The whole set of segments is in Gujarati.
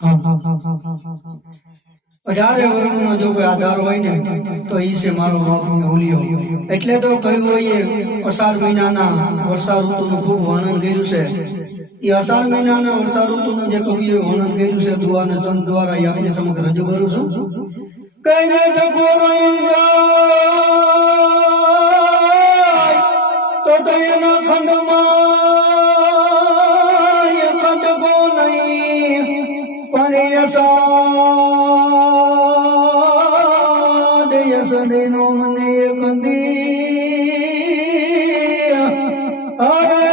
18 વર્ષનો જો કોઈ આધાર હોય ને તો ઈ છે મારો બાપનો હુલિયો। એટલે તો કહ્યું હોય અષાઢ મહિનાના વર્ષા ઋતુનું ખૂબ વર્ણન કર્યું છે। એ અષાઢ મહિનાના વર્ષા ઋતુનું જે કવિએ વર્ણન કર્યું છે દુઆને સંત દ્વારા એ આપણી સમક્ષ રજૂ કરું છું। કઈ ટકો રહી જાય તો એના ખંડમાં એ ખટકો નહીં પણ યસનો મને એક દી અરે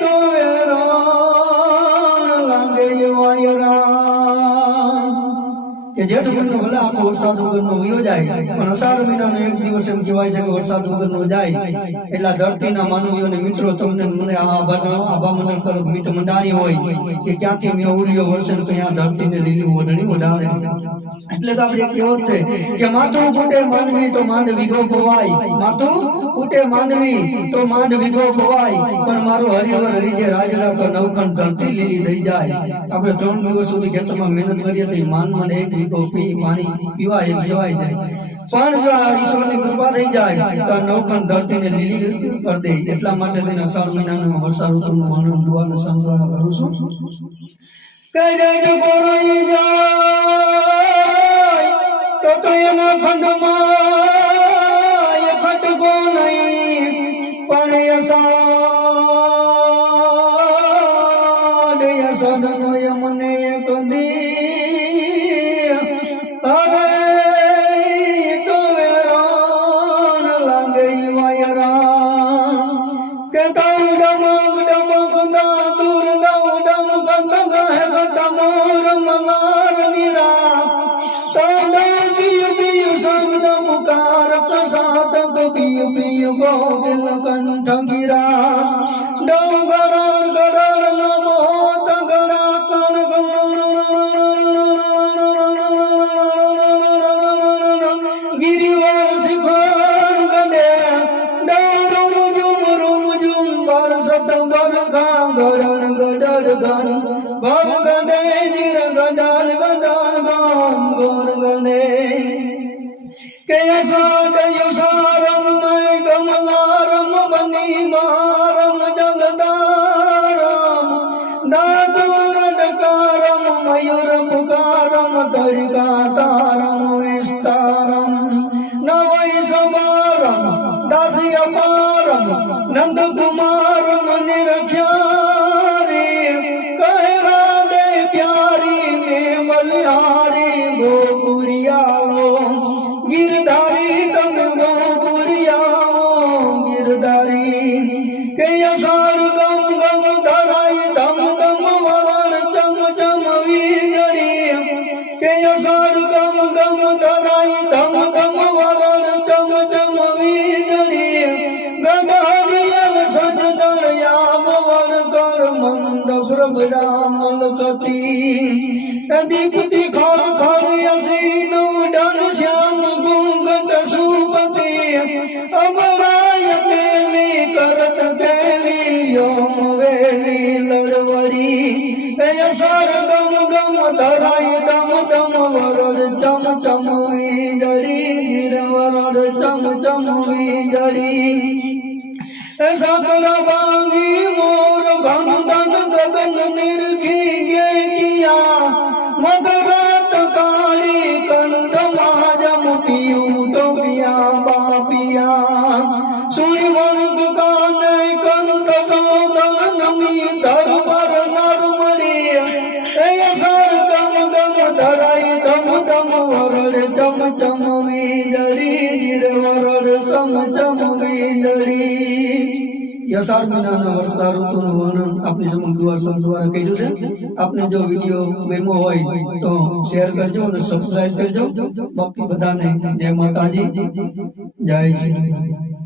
તો હેરાન લાગે કે જેઠ મહિનો ભલે આખો વરસાદ વગરનો વયો જાય પણ અષાઢ મહિનાનો એક દિવસ એમ કહેવાય છે કે વરસાદ વગરનો જાય એટલા ધરતીના માનવીઓને મિત્રો તમને મને આભા મંડળ તરફ મીટ મંડાણી હોય કે ક્યાંથી મેં ઉલ્યો વરસે તો ત્યાં ધરતીને લીલી ઓઢણી ઓઢાડે। એટલે તો આપણે કહેવત છે કે માથું ફૂટે માનવી તો માંડ વીઘો પવાય, માથું ફૂટે માનવી તો માંડ વીઘો પવાય, પણ મારો હરિવર રીજે રાજડા તો નવખંડ ધરતી લીલી થઈ જાય। આપણે 3 દિવસ સુધી ખેતરમાં મહેનત કરીએ તો માનમાં એક વીઘો પાણી પીવાય પીવાય જાય, પણ જો આ ઈશ્વરની કૃપા થઈ જાય તો નવખંડ ધરતીને લીલી કરી દે। એટલા માટે તેને અષાઢ મહિનાના વર્ષા ઋતુનું વર્ણન દુઆને સંત દ્વારા કરું છું। કઈ ટકો રહી જાય તો એના ખંડમાં એ ખટકો નહીં પણ યસનો એ મને એક દી અરે તો વેરાન લાગે વાયરા કે તાઉ ડમક ડમક દાદુર ડમ ડમ ગંદ ગહે ગતા મોર મનાર મીરા पियु पियु गोविल कंठ गिरा डोंगरण गरण नमो तगड़ा कन गिरिवर शिखर गडे डोरुम जुम बरसत बरगा गड़न गडड़ गन गर गडे जिर गडन गडन गन गोर गडे के सारम मैं गमलारम बनी मारम जलदारम दादूर डकारम मयूर पुकारम तड़िका तारम विस्तारम नवै समारम दासी अपारम नंद कुमारम निरख्यारी कहरा दे प्यारी में बलिहारी गोपुरिया गिरधारी तम गोपुरिया गिरधारी के अषाढ़ गम गम धराई धम धम वरण चम चम वीजड़ी के अषाढ़ गम गम धराई धम धम वरण चम चम वीजड़ी गगहरियल सजदर याम वर कर मंद प्रभरा मलकती दीप्ति खर खर यसीन उडन श्याम घूंघट सुपति अमराय केली करत केली योम वेली लड़वड़ी अषाढ़ गम गम धराई दम दम वरद चम चम वीजड़ी गिरवरद चम चम वीजड़ी सकल बांगी मोर घन धन गगन निर्घी गे किया मधुरात काली कंठ माजम पियू टोपिया बापिया सुई वर्ग काने कंठ सोदन नमी धर पर नरमरी सर गम गम धराई दम दम वरड़ चम चम वीजड़ी गिरवरड़ सम चम वीजड़ी। अषाढ़ महीना वर्षा ऋतुનું વર્ણન આપની સમક્ષ દુઆ સંત દ્વારા કર્યું છે। આપને જો વિડિયો ગમ્યો હોય તો શેર કરજો અને સબસ્ક્રાઇબ કરજો। બાકી બધાને જય માતાજી, જય શ્રી કૃષ્ણ।